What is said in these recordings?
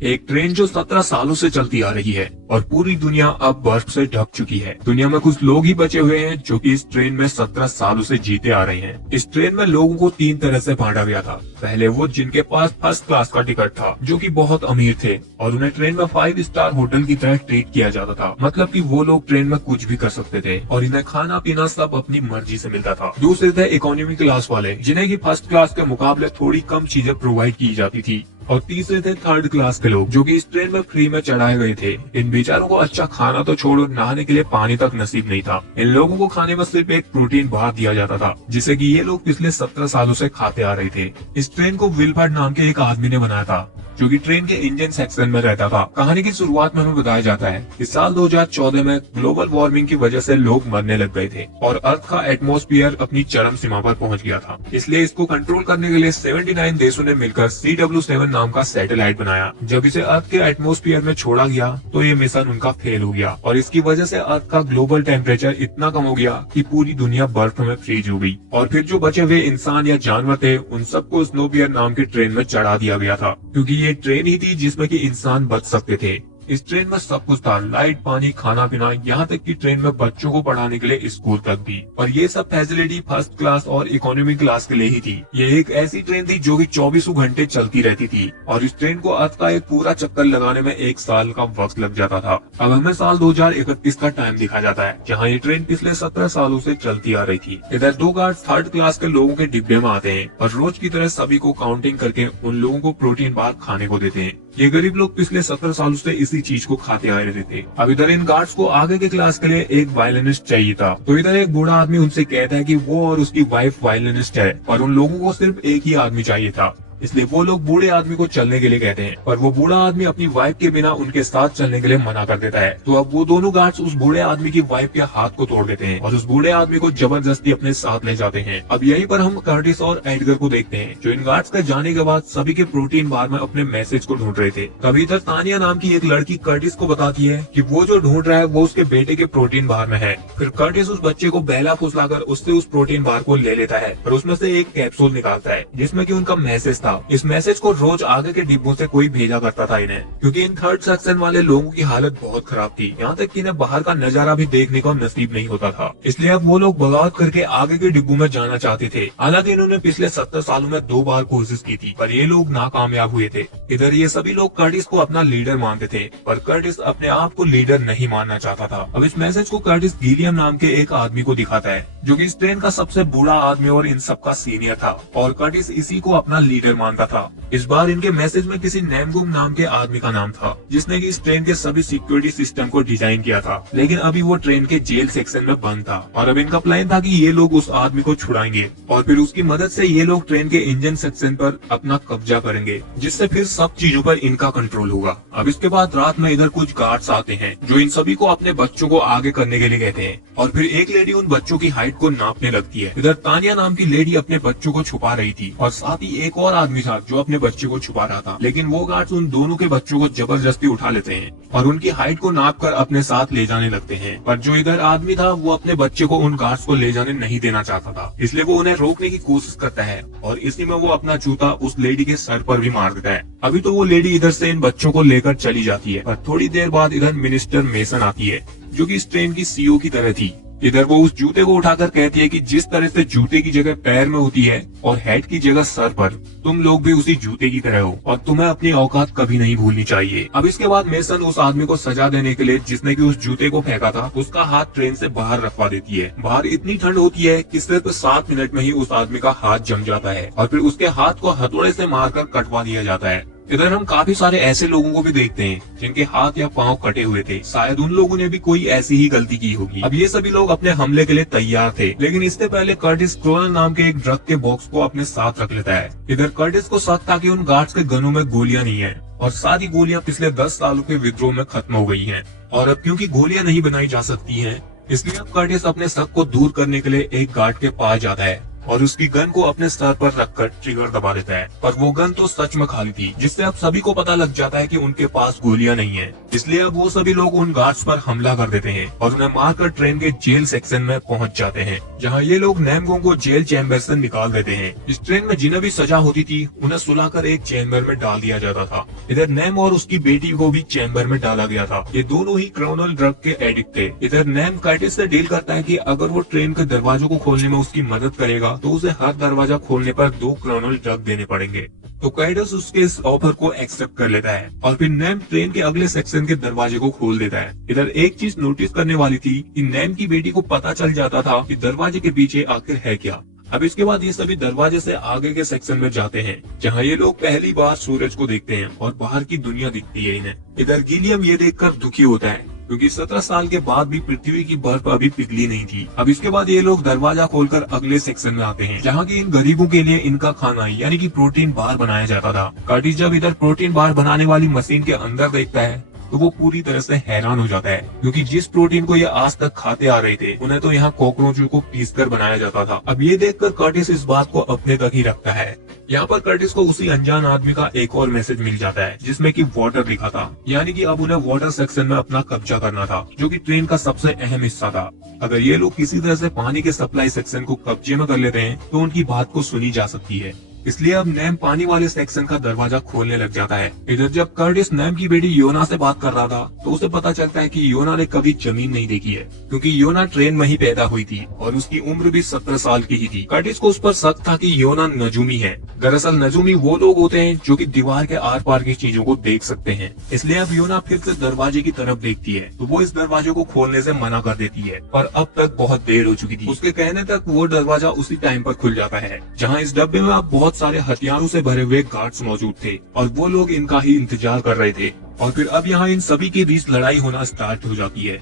एक ट्रेन जो 17 सालों से चलती आ रही है और पूरी दुनिया अब बर्फ से ढक चुकी है। दुनिया में कुछ लोग ही बचे हुए हैं जो कि इस ट्रेन में 17 सालों से जीते आ रहे हैं। इस ट्रेन में लोगों को 3 तरह से बांटा गया था। पहले वो जिनके पास फर्स्ट क्लास का टिकट था, जो कि बहुत अमीर थे और उन्हें ट्रेन में 5 स्टार होटल की तरह ट्रीट किया जाता था। मतलब कि वो लोग ट्रेन में कुछ भी कर सकते थे और इन्हें खाना पीना सब अपनी मर्जी से मिलता था। दूसरे थे इकोनॉमी क्लास वाले, जिन्हें की फर्स्ट क्लास के मुकाबले थोड़ी कम चीजें प्रोवाइड की जाती थी। और तीसरे थे थर्ड क्लास के लोग, जो कि इस ट्रेन में फ्री में चढ़ाए गए थे। इन बेचारों को अच्छा खाना तो छोड़ो, नहाने के लिए पानी तक नसीब नहीं था। इन लोगों को खाने में सिर्फ एक प्रोटीन बार दिया जाता था, जिसे कि ये लोग पिछले 17 सालों से खाते आ रहे थे। इस ट्रेन को विल्बर्ट नाम के एक आदमी ने बनाया था, जो कि ट्रेन के इंजन सेक्शन में रहता था। कहानी की शुरुआत में हमें बताया जाता है कि साल 2014 में ग्लोबल वार्मिंग की वजह से लोग मरने लग गए थे और अर्थ का एटमॉस्फेयर अपनी चरम सीमा पर पहुंच गया था। इसलिए इसको कंट्रोल करने के लिए 79 देशों ने मिलकर CW7 नाम का सैटेलाइट बनाया। जब इसे अर्थ के एटमॉस्फेयर में छोड़ा गया तो ये मिशन उनका फेल हो गया और इसकी वजह से अर्थ का ग्लोबल टेम्परेचर इतना कम हो गया कि पूरी दुनिया बर्फ में फ्रीज हो गई। और फिर जो बचे हुए इंसान या जानवर थे, उन सबको स्नोपियर नाम की ट्रेन में चढ़ा दिया गया था, क्योंकि ये ट्रेन ही थी जिसमें कि इंसान बच सकते थे। इस ट्रेन में सब कुछ था, लाइट, पानी, खाना पीना, यहाँ तक कि ट्रेन में बच्चों को पढ़ाने के लिए स्कूल तक भी। और ये सब फैसिलिटी फर्स्ट क्लास और इकोनॉमी क्लास के लिए ही थी। ये एक ऐसी ट्रेन थी जो कि 24 घंटे चलती रहती थी और इस ट्रेन को अर्थ का एक पूरा चक्कर लगाने में 1 साल का वक्त लग जाता था। अब हमें साल 2031 का टाइम दिखा जाता है, जहाँ ये ट्रेन पिछले 17 सालों से चलती आ रही थी। इधर 2 गार्ड्स थर्ड क्लास के लोगों के डिब्बे में आते हैं और रोज की तरह सभी को काउंटिंग करके उन लोगों को प्रोटीन बार खाने को देते हैं। ये गरीब लोग पिछले 17 सालों से इसी चीज को खाते आ रहे थे। अब इधर इन गार्ड्स को आगे के क्लास के लिए एक वायलिनिस्ट चाहिए था, तो इधर एक बूढ़ा आदमी उनसे कहता है कि वो और उसकी वाइफ वायलिनिस्ट है और उन लोगों को सिर्फ एक ही आदमी चाहिए था। इसलिए वो लोग बूढ़े आदमी को चलने के लिए कहते हैं, पर वो बूढ़ा आदमी अपनी वाइफ के बिना उनके साथ चलने के लिए मना कर देता है। तो अब वो दोनों गार्ड्स उस बूढ़े आदमी की वाइफ के हाथ को तोड़ देते हैं और उस बूढ़े आदमी को जबरदस्ती अपने साथ ले जाते हैं। अब यहीं पर हम कर्टिस और एडगर को देखते हैं, जो इन गार्ड्स के जाने के बाद सभी के प्रोटीन बार में अपने मैसेज को ढूंढ रहे थे। तभी इधर तानिया नाम की एक लड़की कर्टिस को बताती है कि वो जो ढूंढ रहा है वो उसके बेटे के प्रोटीन बार में है। फिर कर्टिस उस बच्चे को बहला फुसलाकर उससे उस प्रोटीन बार को ले लेता है और उसमें से एक कैप्सूल निकालता है, जिसमें कि उनका मैसेज था। इस मैसेज रोज आगे के डिब्बों से कोई भेजा करता था इन्हें, क्योंकि इन थर्ड सेक्शन वाले लोगों की हालत बहुत खराब थी। यहाँ तक कि इन्हें बाहर का नजारा भी देखने को नसीब नहीं होता था। इसलिए अब वो लोग बगावत करके आगे के डिब्बों में जाना चाहते थे। हालांकि इन्होंने पिछले 70 सालों में 2 बार कोशिश की थी, पर ये लोग नाकामयाब हुए थे। इधर ये सभी लोग कर्टिस को अपना लीडर मानते थे, पर कर्टिस अपने आप को लीडर नहीं मानना चाहता था। अब इस मैसेज को कर्टिस गिलियम नाम के एक आदमी को दिखाता है, जो कि इस ट्रेन का सबसे बूढ़ा आदमी और इन सबका सीनियर था, और कर्टिस इसी को अपना लीडर मानता था। इस बार इनके मैसेज में किसी नैमगुम नाम के आदमी का नाम था, जिसने कि इस ट्रेन के सभी सिक्योरिटी सिस्टम को डिजाइन किया था, लेकिन अभी वो ट्रेन के जेल सेक्शन में बंद था। और अब इनका प्लान था कि ये लोग उस आदमी को छुड़ाएंगे और फिर उसकी मदद से ये लोग ट्रेन के इंजन सेक्शन पर अपना कब्जा करेंगे, जिससे फिर सब चीजों पर इनका कंट्रोल होगा। अब इसके बाद रात में इधर कुछ गार्ड्स आते हैं, जो इन सभी को अपने बच्चों को आगे करने के लिए कहते हैं, और फिर एक लेडी उन बच्चों की हाइट को नापने लगती है। इधर तानिया नाम की लेडी अपने बच्चों को छुपा रही थी और साथ ही एक और आदमी था जो अपने बच्चे को छुपा रहा था, लेकिन वो गार्ड्स उन दोनों के बच्चों को जबरदस्ती उठा लेते हैं और उनकी हाइट को नापकर अपने साथ ले जाने लगते हैं। पर जो इधर आदमी था वो अपने बच्चे को उन गार्ड्स को ले जाने नहीं देना चाहता था, इसलिए वो उन्हें रोकने की कोशिश करता है और इसी में वो अपना जूता उस लेडी के सर पर भी मार देता है। अभी तो वो लेडी इधर से इन बच्चों को लेकर चली जाती है, पर थोड़ी देर बाद इधर मिनिस्टर मेसन आती है, जो कि इस ट्रेन की CEO की तरह थी। इधर वो उस जूते को उठाकर कहती है कि जिस तरह से जूते की जगह पैर में होती है और हेड की जगह सर पर, तुम लोग भी उसी जूते की तरह हो और तुम्हें अपनी औकात कभी नहीं भूलनी चाहिए। अब इसके बाद मेसन उस आदमी को सजा देने के लिए, जिसने कि उस जूते को फेंका था, उसका हाथ ट्रेन से बाहर रखवा देती है। बाहर इतनी ठंड होती है कि सिर्फ 7 मिनट में ही उस आदमी का हाथ जम जाता है और फिर उसके हाथ को हथौड़े से मारकर कटवा दिया जाता है। इधर हम काफी सारे ऐसे लोगों को भी देखते हैं जिनके हाथ या पांव कटे हुए थे। शायद उन लोगों ने भी कोई ऐसी ही गलती की होगी। अब ये सभी लोग अपने हमले के लिए तैयार थे, लेकिन इससे पहले कर्टिस क्रोनर नाम के एक ड्रग के बॉक्स को अपने साथ रख लेता है। इधर कर्टिस को शक था कि उन गार्ड्स के गनों में गोलियां नहीं है और सारी गोलियां पिछले 10 सालों के विद्रोह में खत्म हो गई हैं। और अब क्योंकि गोलियां नहीं बनाई जा सकती हैं, इसलिए अब कर्टिस अपने शक को दूर करने के लिए एक गार्ड के पास जाता है और उसकी गन को अपने सर पर रखकर ट्रिगर दबा देता है। पर वो गन तो सच में खाली थी, जिससे अब सभी को पता लग जाता है कि उनके पास गोलियां नहीं है। इसलिए अब वो सभी लोग उन गार्ड्स पर हमला कर देते हैं और उन्हें मारकर ट्रेन के जेल सेक्शन में पहुंच जाते हैं, जहां ये लोग नैमगो को जेल चैम्बर से निकाल देते हैं। इस ट्रेन में जिन्हें भी सजा होती थी उन्हें सुलाकर एक चैम्बर में डाल दिया जाता था। इधर नैम और उसकी बेटी को भी चैम्बर में डाला गया था। ये दोनों ही क्रोनल ड्रग के एडिक्ट थे। इधर नैम कर्टिस से डील करता है कि अगर वो ट्रेन के दरवाजों को खोलने में उसकी मदद करेगा तो उसे हर दरवाजा खोलने पर 2 क्रोनल ड्रग देने पड़ेंगे। तो कर्टिस उसके इस ऑफर को एक्सेप्ट कर लेता है और फिर नैम ट्रेन के अगले सेक्शन के दरवाजे को खोल देता है। इधर एक चीज नोटिस करने वाली थी कि नैम की बेटी को पता चल जाता था कि दरवाजे के पीछे आखिर है क्या। अब इसके बाद ये सभी दरवाजे से आगे के सेक्शन में जाते हैं, जहाँ ये लोग पहली बार सूरज को देखते हैं और बाहर की दुनिया दिखती है इन्हें। इधर गिलियम ये देखकर दुखी होता है क्योंकि 17 साल के बाद भी पृथ्वी की बर्फ अभी पिघली नहीं थी। अब इसके बाद ये लोग दरवाजा खोलकर अगले सेक्शन में आते हैं, जहाँ की इन गरीबों के लिए इनका खाना यानी कि प्रोटीन बार बनाया जाता था। कर्टिस जब इधर प्रोटीन बार बनाने वाली मशीन के अंदर देखता है तो वो पूरी तरह से हैरान हो जाता है, क्योंकि जिस प्रोटीन को ये आज तक खाते आ रहे थे उन्हें तो यहाँ कॉकरोचों को पीसकर बनाया जाता था। अब ये देखकर कर्टिस इस बात को अपने तक ही रखता है। यहाँ पर कर्टिस को उसी अनजान आदमी का एक और मैसेज मिल जाता है, जिसमें कि वाटर लिखा था, यानी कि अब उन्हें वाटर सेक्शन में अपना कब्जा करना था, जो कि ट्रेन का सबसे अहम हिस्सा था। अगर ये लोग किसी तरह से पानी के सप्लाई सेक्शन को कब्जे में कर लेते हैं तो उनकी बात को सुनी जा सकती है। इसलिए अब नैम पानी वाले सेक्शन का दरवाजा खोलने लग जाता है। इधर जब कर्टिस नैम की बेटी योना से बात कर रहा था तो उसे पता चलता है कि योना ने कभी जमीन नहीं देखी है, क्योंकि योना ट्रेन में ही पैदा हुई थी और उसकी उम्र भी 17 साल की ही थी। कर्टिस को उस पर शक था कि योना नजूमी है। दरअसल नजूमी वो लोग होते हैं जो कि दीवार के आर पार की चीजों को देख सकते हैं। इसलिए अब योना फिर से दरवाजे की तरफ देखती है तो वो इस दरवाजे को खोलने से मना कर देती है, पर अब तक बहुत देर हो चुकी थी। उसके कहने तक वो दरवाजा उसी टाइम पर खुल जाता है, जहाँ इस डब्बे में अब बहुत सारे हथियारों से भरे हुए गार्ड्स मौजूद थे और वो लोग इनका ही इंतजार कर रहे थे। और फिर अब यहाँ इन सभी के बीच लड़ाई होना स्टार्ट हो जाती है।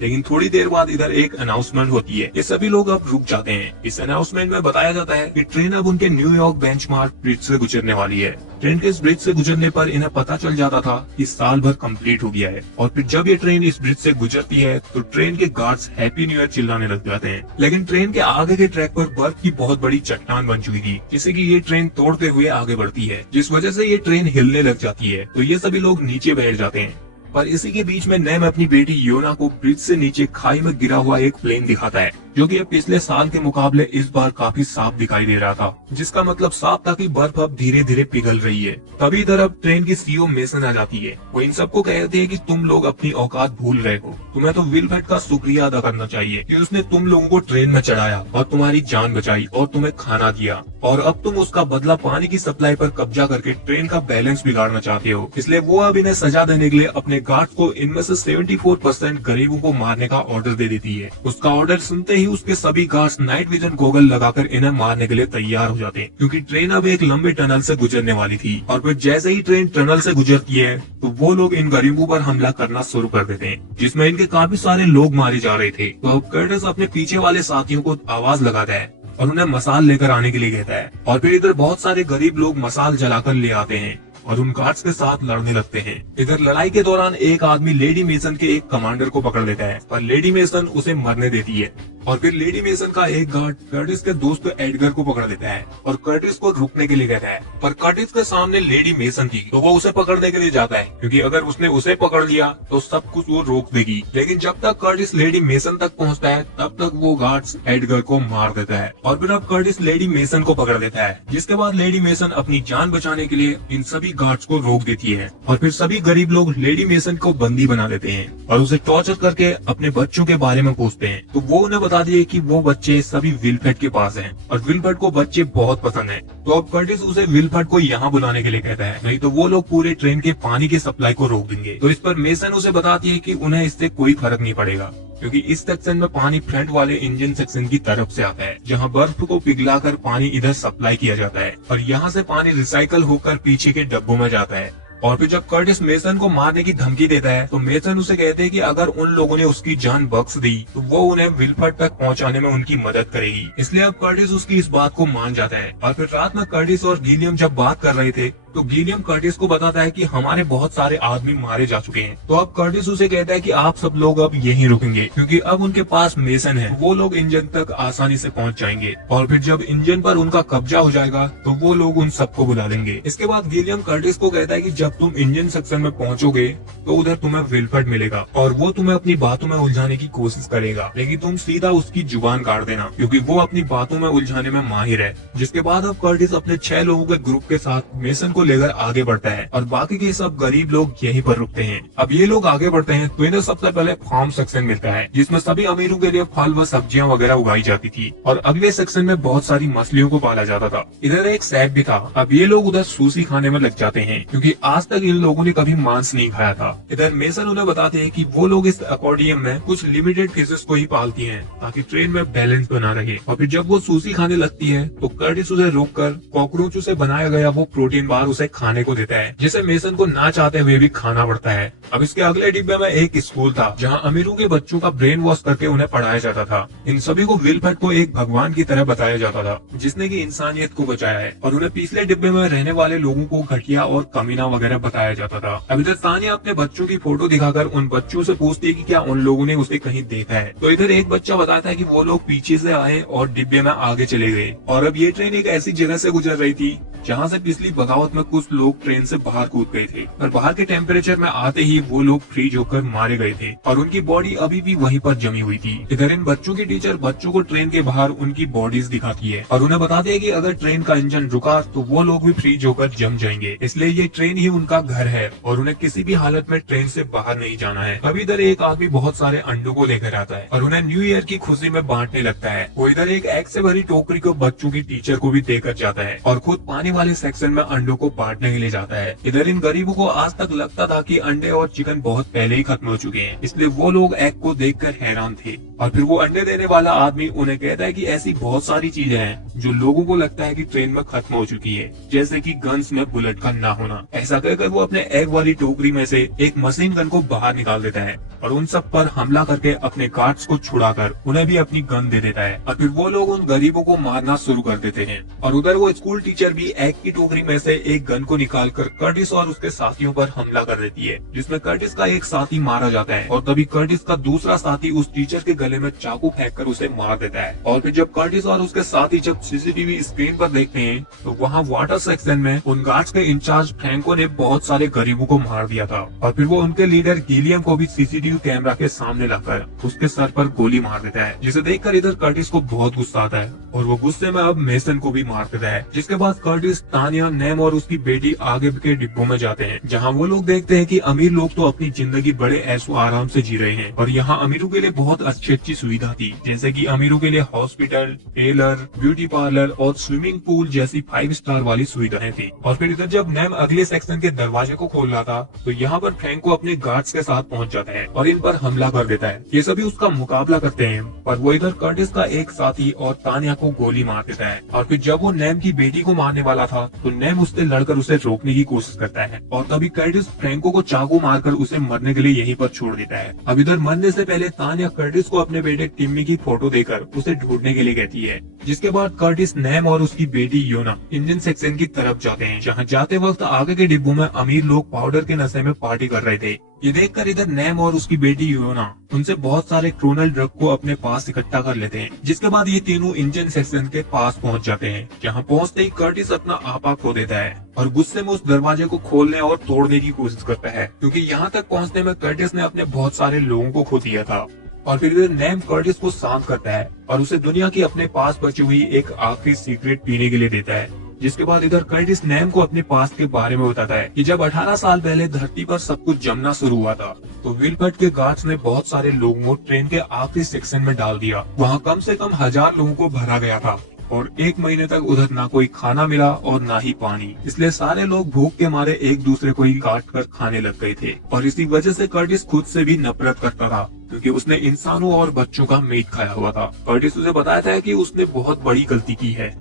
लेकिन थोड़ी देर बाद इधर एक अनाउंसमेंट होती है। ये सभी लोग अब रुक जाते हैं। इस अनाउंसमेंट में बताया जाता है कि ट्रेन अब उनके न्यूयॉर्क बेंचमार्क ब्रिज से गुजरने वाली है। ट्रेन के इस ब्रिज से गुजरने पर इन्हें पता चल जाता था कि साल भर कंप्लीट हो गया है। और फिर जब ये ट्रेन इस ब्रिज से गुजरती है तो ट्रेन के गार्ड्स हैप्पी न्यू ईयर चिल्लाने लग जाते हैं। लेकिन ट्रेन के आगे के ट्रैक पर बर्फ की बहुत बड़ी चट्टान बन चुकी थी, जिससे कि ये ट्रेन तोड़ते हुए आगे बढ़ती है, जिस वजह से ये ट्रेन हिलने लग जाती है। तो ये सभी लोग नीचे बैठ जाते हैं। पर इसी के बीच में नैम अपनी बेटी योना को ब्रिज से नीचे खाई में गिरा हुआ एक प्लेन दिखाता है, जो कि पिछले साल के मुकाबले इस बार काफी साफ दिखाई दे रहा था, जिसका मतलब साफ था कि बर्फ अब धीरे धीरे पिघल रही है। तभी इधर अब ट्रेन की सीईओ मेसन आ जाती है। वो इन सबको कहती है कि तुम लोग अपनी औकात भूल रहे हो। तुम्हें तो विलफर्ड का शुक्रिया अदा करना चाहिए कि उसने तुम लोगों को ट्रेन में चढ़ाया और तुम्हारी जान बचाई और तुम्हें खाना दिया, और अब तुम उसका बदला पानी की सप्लाई पर कब्जा करके ट्रेन का बैलेंस बिगाड़ना चाहते हो। इसलिए वो अब इन्हें सजा देने के लिए अपने गार्ड को इनमें से 74% गरीबों को मारने का ऑर्डर दे देती है। उसका ऑर्डर सुनते ही उसके सभी गार्ड्स नाइट विजन गोगल लगाकर इन्हें मारने के लिए तैयार हो जाते हैं, क्योंकि ट्रेन अब एक लंबे टनल से गुजरने वाली थी। और फिर जैसे ही ट्रेन टनल से गुजरती है तो वो लोग इन गरीबों पर हमला करना शुरू कर देते हैं, जिसमें इनके काफी सारे लोग मारे जा रहे थे। तो अब कर्टिस अपने पीछे वाले साथियों को आवाज लगाता है और उन्हें मसाल लेकर आने के लिए कहता है। और फिर इधर बहुत सारे गरीब लोग मसाल जलाकर ले आते हैं और उन गार्ड्स के साथ लड़ने लगते हैं। इधर लड़ाई के दौरान एक आदमी लेडी मेसन के एक कमांडर को पकड़ लेता है, पर लेडी मेसन उसे मरने देती है। और फिर लेडी मेसन का एक गार्ड कर्टिस के दोस्त एडगर को पकड़ लेता है और कर्टिस को रुकने के लिए कहता है, पर कर्टिस के सामने लेडी मेसन थी तो वो उसे पकड़ने के लिए जाता है, क्योंकि अगर उसने उसे पकड़ लिया तो सब कुछ वो रोक देगी। लेकिन जब तक कर्टिस लेडी मेसन तक पहुंचता है तब तक वो गार्ड्स एडगर को मार देता है। और फिर अब कर्टिस लेडी मेसन को पकड़ लेता है, जिसके बाद लेडी मेसन अपनी जान बचाने के लिए इन सभी गार्ड्स को रोक देती है। और फिर सभी गरीब लोग लेडी मेसन को बंदी बना देते हैं और उसे टॉर्चर करके अपने बच्चों के बारे में पूछते हैं। तो वो उन्हें बता दिए कि वो बच्चे सभी विलफर्ड के पास हैं और विलफर्ड को बच्चे बहुत पसंद हैं। तो अब कर्टिस उसे विलफर्ड को यहाँ बुलाने के लिए कहता है, नहीं तो वो लोग पूरे ट्रेन के पानी की सप्लाई को रोक देंगे। तो इस पर मेसन उसे बताती है कि उन्हें इससे कोई फर्क नहीं पड़ेगा, क्योंकि इस सेक्शन में पानी फ्रंट वाले इंजन सेक्शन की तरफ से आता है, जहां बर्फ को पिघलाकर पानी इधर सप्लाई किया जाता है और यहां से पानी रिसाइकल होकर पीछे के डब्बों में जाता है। और फिर जब कर्टिस मेसन को मारने की धमकी देता है तो मेसन उसे कहते हैं कि अगर उन लोगों ने उसकी जान बख्श दी तो वो उन्हें विलफर्ड तक पहुंचाने में उनकी मदद करेगी। इसलिए अब कर्टिस उसकी इस बात को मान जाता है। और फिर रात में कर्टिस और गिलियम जब बात कर रहे थे तो गिलियम कर्टिस को बताता है कि हमारे बहुत सारे आदमी मारे जा चुके हैं। तो अब कर्टिस उसे कहता है कि आप सब लोग अब यहीं रुकेंगे, क्योंकि अब उनके पास मेसन है, वो लोग इंजन तक आसानी से पहुंच जाएंगे और फिर जब इंजन पर उनका कब्जा हो जाएगा तो वो लोग उन सबको बुला लेंगे। इसके बाद गिलियम कर्टिस को कहता है कि जब तुम इंजन सेक्शन में पहुंचोगे तो उधर तुम्हें विल्फर्ड मिलेगा और वो तुम्हें अपनी बातों में उलझाने की कोशिश करेगा, लेकिन तुम सीधा उसकी जुबान काट देना, क्योंकि वो अपनी बातों में उलझाने में माहिर है। जिसके बाद अब कर्टिस अपने 6 लोगों के ग्रुप के साथ मेसन को लेकर आगे बढ़ता है और बाकी के सब गरीब लोग यहीं पर रुकते हैं। अब ये लोग आगे बढ़ते हैं तो इन्हें सबसे पहले फार्म सेक्शन मिलता है, जिसमें सभी अमीरों के लिए फल व सब्जियां वगैरह उगाई जाती थी और अगले सेक्शन में बहुत सारी मछलियों को पाला जाता था। इधर एक सैफ भी था। अब ये लोग उधर सुशी खाने में लग जाते हैं, क्योंकि आज तक इन लोगों ने कभी मांस नहीं खाया था। इधर मेसन उन्हें बताते हैं कि वो लोग इस एक्वेरियम में कुछ लिमिटेड फिशेस को ही पालती हैं ताकि ट्रेन में बैलेंस बना रहे। और फिर जब वो सुशी खाने लगती है तो कर्टिस उसे रोककर कॉकरोचों से बनाया गया वो प्रोटीन बार उसे खाने को देता है, जिसे मेसन को ना चाहते हुए भी खाना पड़ता है। अब इसके अगले डिब्बे में एक स्कूल था जहाँ अमीरों के बच्चों का ब्रेन वॉश करके उन्हें पढ़ाया जाता था। इन सभी को विल्फर्ड को एक भगवान की तरह बताया जाता था, जिसने की इंसानियत को बचाया है, और उन्हें पिछले डिब्बे में रहने वाले लोगों को घटिया और कमीना वगैरह बताया जाता था। अब इधर तानिया अपने बच्चों की फोटो दिखाकर उन बच्चों से पूछती है कि क्या उन लोगों ने उसे कहीं देखा है। तो इधर एक बच्चा बताता है कि वो लोग पीछे से आए और डिब्बे में आगे चले गए। और अब ये ट्रेन एक ऐसी जगह से गुजर रही थी जहाँ से पिछली बगावत में कुछ लोग ट्रेन से बाहर कूद गए थे और बाहर के टेम्परेचर में आते ही वो लोग फ्रीज होकर मारे गए थे और उनकी बॉडी अभी भी वहीं पर जमी हुई थी। इधर इन बच्चों की टीचर बच्चों को ट्रेन के बाहर उनकी बॉडीज दिखाती है और उन्हें बताती है कि अगर ट्रेन का इंजन रुका तो वो लोग भी फ्रीज होकर जम जाएंगे, इसलिए ये ट्रेन ही उनका घर है और उन्हें किसी भी हालत में ट्रेन से बाहर नहीं जाना है। अभी इधर एक आदमी बहुत सारे अंडों को लेकर आता है और उन्हें न्यू ईयर की खुशी में बांटने लगता है। वो इधर एक एग से भरी टोकरी को बच्चों की टीचर को भी देकर जाता है और खुद पानी वाले सेक्शन में अंडों को बांटने के लिए जाता है। इधर इन गरीबों को आज तक लगता था कि अंडे और चिकन बहुत पहले ही खत्म हो चुके हैं, इसलिए वो लोग एग को देखकर हैरान थे। और फिर वो अंडे देने वाला आदमी उन्हें कहता है कि ऐसी बहुत सारी चीजें हैं जो लोगों को लगता है कि ट्रेन में खत्म हो चुकी है, जैसे कि गन्स में बुलेट का ना होना। ऐसा कहकर वो अपने एग वाली टोकरी में से एक मशीन गन को बाहर निकाल देता है और उन सब पर हमला करके अपने गार्ड्स को छुड़ाकर उन्हें भी अपनी गन दे देता है। और फिर वो लोग उन गरीबों को मारना शुरू कर देते हैं और उधर वो स्कूल टीचर भी एग की टोकरी में से एक गन को निकालकर कर्टिस और उसके साथियों पर हमला कर देती है, जिसमें कर्टिस का एक साथी मारा जाता है और तभी कर्टिस का दूसरा साथी उस टीचर के गले में चाकू फेंककर उसे मार देता है। और फिर जब कर्टिस और उसके साथी जब सीसीटीवी स्क्रीन पर देखते हैं तो वहाँ वाटर सेक्शन में उन गार्ड्स के इंचार्ज फ्रैंको ने बहुत सारे गरीबों को मार दिया था। और फिर वो उनके लीडर गिलियम को भी सीसीटीवी कैमरा के सामने लाकर उसके सर पर गोली मार देता है, जिसे देखकर इधर कर्टिस को बहुत गुस्सा आता है और वो गुस्से में अब मेसन को भी मार देता है। जिसके बाद कर्टिस, तानिया, नेम और उसकी बेटी आगे के डिब्बों में जाते हैं, जहाँ वो लोग देखते हैं कि अमीर लोग तो अपनी जिंदगी बड़े ऐशो आराम से जी रहे हैं और यहाँ अमीरों के लिए बहुत अच्छी सुविधा थी, जैसे कि अमीरों के लिए हॉस्पिटल, टेलर, ब्यूटी पार्लर और स्विमिंग पूल जैसी 5 स्टार वाली सुविधाएं थी। और फिर इधर जब नेम अगले सेक्शन के दरवाजे को खोल रहा था तो यहाँ पर फ्रैंको अपने गार्ड्स के साथ पहुँच जाता है और इन पर हमला कर देता है। ये सभी उसका मुकाबला करते हैं पर वो इधर कर्टिस का एक साथी और तानिया को गोली मार देता है। और फिर जब वो नेम की बेटी को मारने वाला था तो नेम उससे लड़कर उसे रोकने की कोशिश करता है और तभी कर्टिस फ्रैंको को चाकू मारकर उसे मरने के लिए यहीं पर छोड़ देता है। अब इधर मरने से पहले तानिया कर्टिस को अपने बेटे टिम्मी की फोटो देकर उसे ढूंढने के लिए कहती है। जिसके बाद कर्टिस, नेम और उसकी बेटी योना इंजन सेक्शन की तरफ जाते हैं, जहाँ जाते वक्त आगे के डिब्बों में अमीर लोग पाउडर के नशे में पार्टी कर रहे थे। ये देखकर इधर नेम और उसकी बेटी योना उनसे बहुत सारे क्रोनल ड्रग को अपने पास इकट्ठा कर लेते हैं। जिसके बाद ये तीनों इंजन सेक्शन के पास पहुंच जाते हैं, जहां पहुंचते ही कर्टिस अपना आपा खो देता है और गुस्से में उस दरवाजे को खोलने और तोड़ने की कोशिश करता है, क्योंकि यहाँ तक पहुँचने में कर्टिस ने अपने बहुत सारे लोगों को खो दिया था। और फिर इधर नेम कर्टिस को शांत करता है और उसे दुनिया की अपने पास बची हुई एक आखिरी सिगरेट पीने के लिए देता है। जिसके बाद इधर कर्टिस नेम को अपने पास्ट के बारे में बताता है कि जब 18 साल पहले धरती पर सब कुछ जमना शुरू हुआ था तो विल्फर्ड के गार्ड्स ने बहुत सारे लोगों को ट्रेन के आखिरी सेक्शन में डाल दिया। वहाँ कम से कम 1000 लोगों को भरा गया था और 1 महीने तक उधर ना कोई खाना मिला और ना ही पानी, इसलिए सारे लोग भूख के मारे एक दूसरे को ही काट कर खाने लग गए थे। और इसी वजह से कर्टिस खुद से भी नफरत करता था, क्योंकि उसने इंसानों और बच्चों का मीट खाया हुआ था। कर्टिस उसे बताता है कि उसने बहुत बड़ी गलती की है।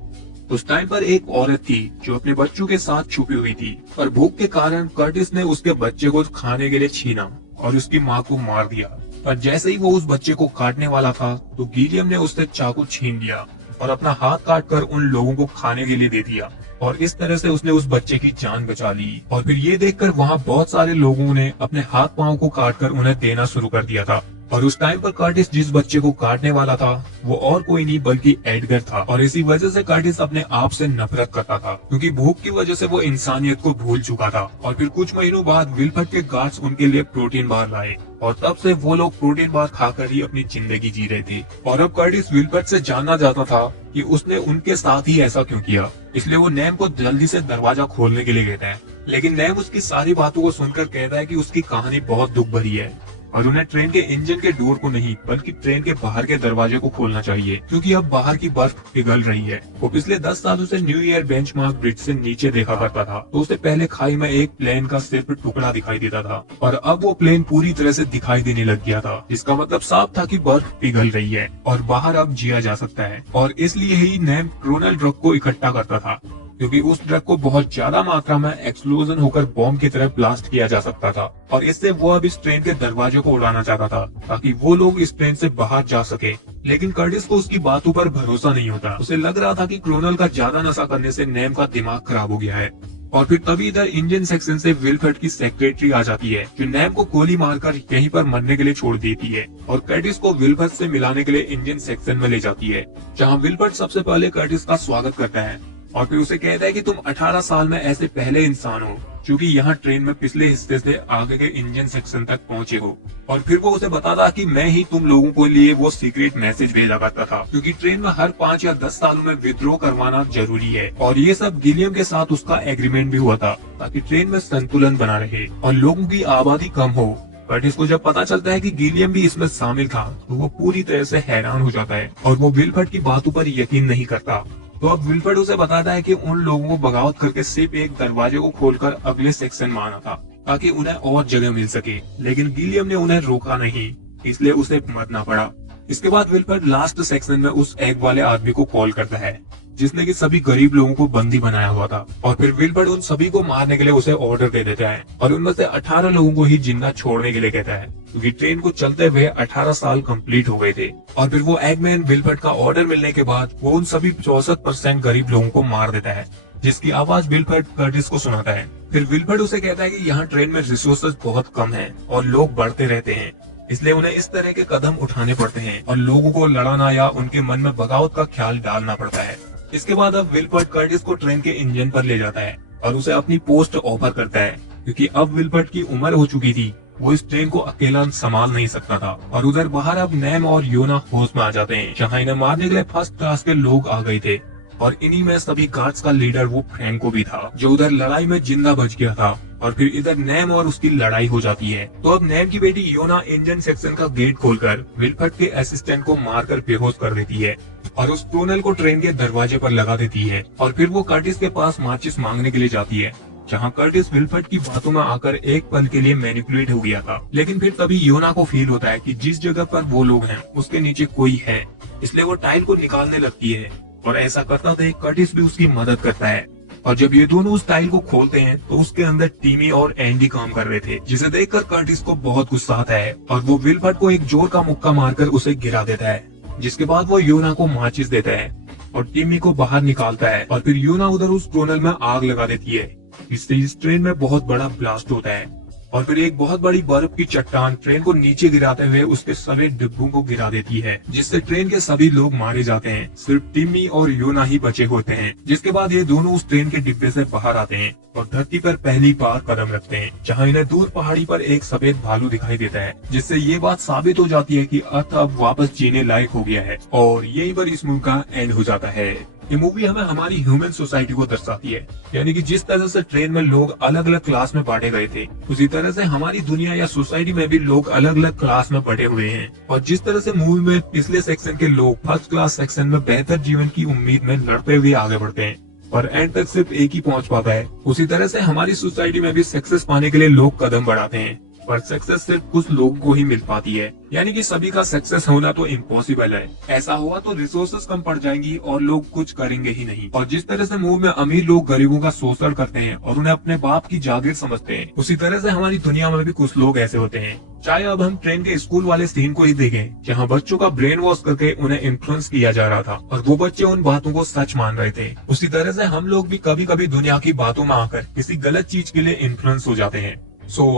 उस टाइम पर एक औरत थी जो अपने बच्चों के साथ छुपी हुई थी और भूख के कारण कर्टिस ने उसके बच्चे को खाने के लिए छीना और उसकी माँ को मार दिया। पर जैसे ही वो उस बच्चे को काटने वाला था तो गिलियम ने उससे चाकू छीन लिया, और अपना हाथ काट कर उन लोगों को खाने के लिए दे दिया। और इस तरह से उसने उस बच्चे की जान बचा ली। और फिर ये देखकर वहाँ बहुत सारे लोगों ने अपने हाथ पांव को काट कर उन्हें देना शुरू कर दिया था। और उस टाइम पर कर्टिस जिस बच्चे को काटने वाला था वो और कोई नहीं बल्कि एडगर था। और इसी वजह से कर्टिस अपने आप से नफरत करता था, क्योंकि भूख की वजह से वो इंसानियत को भूल चुका था। और फिर कुछ महीनों बाद विल्फर्ड के गार्ड्स उनके लिए प्रोटीन बार लाए और तब से वो लोग प्रोटीन बार खाकर ही अपनी जिंदगी जी रहे थे। और अब कर्टिस विल्फर्ड से जानना चाहता था कि उसने उनके साथ ही ऐसा क्यों किया, इसलिए वो नैम को जल्दी से दरवाजा खोलने के लिए कहता है। लेकिन नैम उसकी सारी बातों को सुनकर कहता है कि उसकी कहानी बहुत दुख भरी है और उन्हें ट्रेन के इंजन के डोर को नहीं बल्कि ट्रेन के बाहर के दरवाजे को खोलना चाहिए, क्योंकि अब बाहर की बर्फ पिघल रही है। वो पिछले 10 सालों से न्यू ईयर बेंचमार्क ब्रिज से नीचे देखा करता था, तो उसे पहले खाई में एक प्लेन का सिर्फ टुकड़ा दिखाई देता था और अब वो प्लेन पूरी तरह से दिखाई देने लग गया था, जिसका मतलब साफ था कि बर्फ पिघल रही है और बाहर अब जिया जा सकता है। और इसलिए ही नैम क्रोनल ड्रग को इकट्ठा करता था, क्योंकि उस ड्रग को बहुत ज्यादा मात्रा में एक्सप्लोजन होकर बॉम्ब की तरह ब्लास्ट किया जा सकता था। और इससे वो अब इस ट्रेन के दरवाजे को उड़ाना चाहता था ताकि वो लोग इस ट्रेन से बाहर जा सके। लेकिन कर्टिस को उसकी बातों पर भरोसा नहीं होता। उसे लग रहा था कि क्रोनल का ज्यादा नशा करने से नैम का दिमाग खराब हो गया है। और फिर तभी इधर इंजन सेक्शन से विल्फर्ड की सेक्रेटरी आ जाती है, जो नैम को गोली मारकर यहीं पर मरने के लिए छोड़ देती है और कर्टिस को विल्फर्ड से मिलाने के लिए इंजन सेक्शन में ले जाती है, जहाँ विल्फर्ड सबसे पहले कर्टिस का स्वागत करता है और फिर उसे कहता है कि तुम 18 साल में ऐसे पहले इंसान हो जो कि यहाँ ट्रेन में पिछले हिस्से से आगे के इंजन सेक्शन तक पहुँचे हो। और फिर वो उसे बताता कि मैं ही तुम लोगों के लिए वो सीक्रेट मैसेज भेजा करता था, क्योंकि ट्रेन में हर 5 या 10 सालों में विद्रोह करवाना जरूरी है। और ये सब गिलियम के साथ उसका एग्रीमेंट भी हुआ था ताकि ट्रेन में संतुलन बना रहे और लोगों की आबादी कम हो। बट इसको जब पता चलता है कि गिलियम भी इसमें शामिल था तो वो पूरी तरह से हैरान हो जाता है और वो विल्फर्ड की बातों पर यकीन नहीं करता। तो अब विल्फर्ड उसे बताता है कि उन लोगों को बगावत करके सिर्फ एक दरवाजे को खोलकर अगले सेक्शन में आना था ताकि उन्हें और जगह मिल सके, लेकिन गिलियम ने उन्हें रोका नहीं, इसलिए उसे मरना पड़ा। इसके बाद विल्फर्ड लास्ट सेक्शन में उस एग वाले आदमी को कॉल करता है जिसने कि सभी गरीब लोगों को बंदी बनाया हुआ था। और फिर विल्फर्ड उन सभी को मारने के लिए उसे ऑर्डर दे देता है और उनमें से 18 लोगों को ही जिंदा छोड़ने के लिए कहता है, क्योंकि ट्रेन को चलते हुए 18 साल कंप्लीट हो गए थे। और फिर वो एगमैन विल्फर्ड का ऑर्डर मिलने के बाद वो उन सभी 64% गरीब लोगों को मार देता है, जिसकी आवाज विल्फर्ड कर्टिस को सुनाता है। फिर विल्फर्ड उसे कहता है कि यहाँ ट्रेन में रिसोर्सेज बहुत कम है और लोग बढ़ते रहते हैं, इसलिए उन्हें इस तरह के कदम उठाने पड़ते हैं और लोगों को लड़ाना या उनके मन में बगावत का ख्याल डालना पड़ता है। इसके बाद अब विल्फर्ड कर्टिस को ट्रेन के इंजन पर ले जाता है और उसे अपनी पोस्ट ऑफर करता है, क्योंकि अब विल्फर्ड की उम्र हो चुकी थी, वो इस ट्रेन को अकेला संभाल नहीं सकता था। और उधर बाहर अब नैम और योना होश में आ जाते हैं, जहाँ इन्हें मारने के लिए फर्स्ट क्लास के लोग आ गए थे और इन्हीं में सभी गार्ड्स का लीडर वो फ्रैंको भी था, जो उधर लड़ाई में जिंदा बच गया था। और फिर इधर नैम और उसकी लड़ाई हो जाती है। तो अब नैम की बेटी योना इंजन सेक्शन का गेट खोलकर विल्फर्ड के असिस्टेंट को मारकर बेहोश कर देती है और उस क्रोनल को ट्रेन के दरवाजे पर लगा देती है। और फिर वो कर्टिस के पास माचिस मांगने के लिए जाती है, जहाँ कर्टिस विल्फर्ड की बातों में आकर एक पल के लिए मैनिपुलेट हो गया था। लेकिन फिर तभी योना को फील होता है कि जिस जगह पर वो लोग हैं उसके नीचे कोई है, इसलिए वो टाइल को निकालने लगती है और ऐसा करता देख कर्टिस भी उसकी मदद करता है। और जब ये दोनों उस टाइल को खोलते हैं तो उसके अंदर टीमी और एंडी काम कर रहे थे, जिसे देखकर कर्टिस को बहुत गुस्सा आता है और वो विल्फर्ड को एक जोर का मुक्का मारकर उसे गिरा देता है, जिसके बाद वो योना को माचिस देता है और टीमी को बाहर निकालता है। और फिर योना उधर उस क्रोनल में आग लगा देती है, इससे इस ट्रेन में बहुत बड़ा ब्लास्ट होता है। और फिर एक बहुत बड़ी बर्फ की चट्टान ट्रेन को नीचे गिराते हुए उसके सभी डिब्बों को गिरा देती है, जिससे ट्रेन के सभी लोग मारे जाते हैं, सिर्फ टिम्मी और योना ही बचे होते हैं। जिसके बाद ये दोनों उस ट्रेन के डिब्बे से बाहर आते हैं और धरती पर पहली बार कदम रखते हैं, जहाँ इन्हें दूर पहाड़ी पर एक सफेद भालू दिखाई देता है, जिससे ये बात साबित हो जाती है कि अर्थ अब वापस जीने लायक हो गया है। और यहीं पर इस मूवी का एंड हो जाता है। ये मूवी हमें हमारी ह्यूमन सोसाइटी को दर्शाती है, यानी कि जिस तरह से ट्रेन में लोग अलग अलग क्लास में बांटे गए थे, उसी तरह से हमारी दुनिया या सोसाइटी में भी लोग अलग अलग क्लास में बटे हुए हैं। और जिस तरह से मूवी में पिछले सेक्शन के लोग फर्स्ट क्लास सेक्शन में बेहतर जीवन की उम्मीद में लड़ते हुए आगे बढ़ते हैं और एंड तक सिर्फ एक ही पहुंच पाता है, उसी तरह से हमारी सोसाइटी में भी सक्सेस पाने के लिए लोग कदम बढ़ाते हैं, पर सक्सेस सिर्फ कुछ लोगों को ही मिल पाती है, यानी कि सभी का सक्सेस होना तो इम्पॉसिबल है। ऐसा हुआ तो रिसोर्सेज कम पड़ जाएंगी और लोग कुछ करेंगे ही नहीं। और जिस तरह से मुंह में अमीर लोग गरीबों का शोषण करते हैं और उन्हें अपने बाप की जागीर समझते हैं, उसी तरह से हमारी दुनिया में भी कुछ लोग ऐसे होते हैं। चाहे अब हम ट्रेन के स्कूल वाले सीन को ही देखें, जहाँ बच्चों का ब्रेन वॉश करके उन्हें इन्फ्लुएंस किया जा रहा था और वो बच्चे उन बातों को सच मान रहे थे। उसी तरह से हम लोग भी कभी कभी दुनिया की बातों में आकर किसी गलत चीज के लिए इन्फ्लुएंस हो जाते हैं।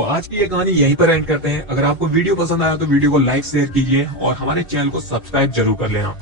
आज की ये कहानी यहीं पर एंड करते हैं। अगर आपको वीडियो पसंद आया तो वीडियो को लाइक शेयर कीजिए और हमारे चैनल को सब्सक्राइब जरूर कर लेना।